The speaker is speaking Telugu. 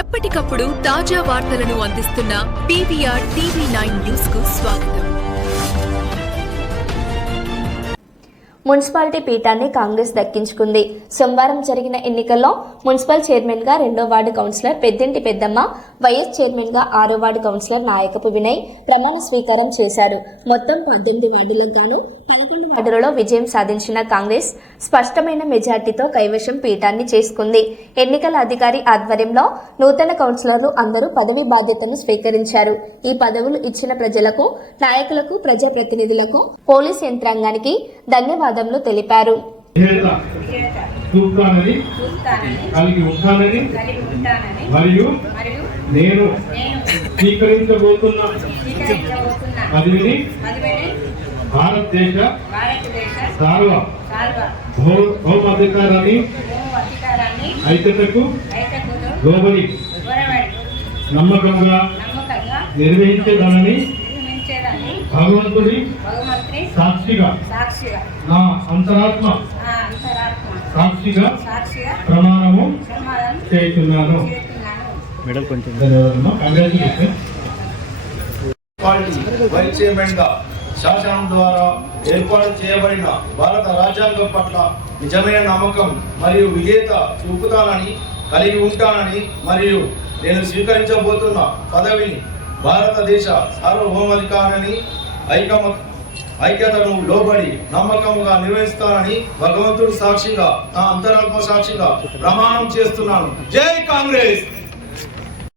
ఎప్పటికప్పుడు తాజా వార్తలను అందిస్తున్న పీవీఆర్ టీవీ నైన్ న్యూస్కు స్వాగతం. మున్సిపాలిటీ పీఠాన్ని కాంగ్రెస్ దక్కించుకుంది. సోమవారం జరిగిన ఎన్నికల్లో మున్సిపల్ చైర్మన్గా రెండో వార్డు కౌన్సిలర్ పెద్దింటి పెద్దమ్మ వైఎస్ చైర్మన్గా ఆరో వార్డు కౌన్సిలర్ నాయకపు వినయ్ ప్రమాణ స్వీకారం చేశారు. మొత్తం పద్దెనిమిది వార్డులకు గాను పదకొండు వార్డులలో విజయం సాధించిన కాంగ్రెస్ స్పష్టమైన మెజార్టీతో కైవశం పీఠాన్ని చేసుకుంది. ఎన్నికల అధికారి ఆధ్వర్యంలో నూతన కౌన్సిలర్లు అందరూ పదవి బాధ్యతను స్వీకరించారు. ఈ పదవులు ఇచ్చిన ప్రజలకు నాయకులకు ప్రజాప్రతినిధులకు పోలీస్ యంత్రాంగానికి ధన్యవాదాలు. ధన్యవాదములు తెలిపారు. చూస్తానని కలిగి ఉంటానని మరియు మరియు నేను నేను స్వీకరించబోతున్న పదవిని భారతదేశ సార్వ భౌమాధికారాన్ని ఐక్యతకు లోబడి నమ్మకంగా నమ్మకంగా భగవంతుడి బహుమంత్రి సాక్షిగా సాక్షిగా. నా అంతరాత్మ నా అంతరాత్మ సాక్షిగా సాక్షిగా ప్రమాణము చేస్తున్నాను. చేస్తున్నాను. ధన్యవాదాలు కంగ్రాచులేషన్ పార్టీ వైస్ చైర్మన్గా శాసనం ద్వారా ఏర్పాటు చేయబడిన భారత రాజ్యాంగం పట్ల నిజమైన నమ్మకం మరియు విధేయత చూపుతానని కలిగి ఉంటానని మరియు నేను స్వీకరించబోతున్న పదవిని భారతదేశ సార్వభౌమాధికారాన్ని ఐకమ ఐక్యతను లోబడి నమ్మకముగా నిర్వహిస్తానని భగవంతుడు సాక్షిగా నా అంతరాత్మ సాక్షిగా ప్రమాణం చేస్తున్నాను. జై కాంగ్రెస్!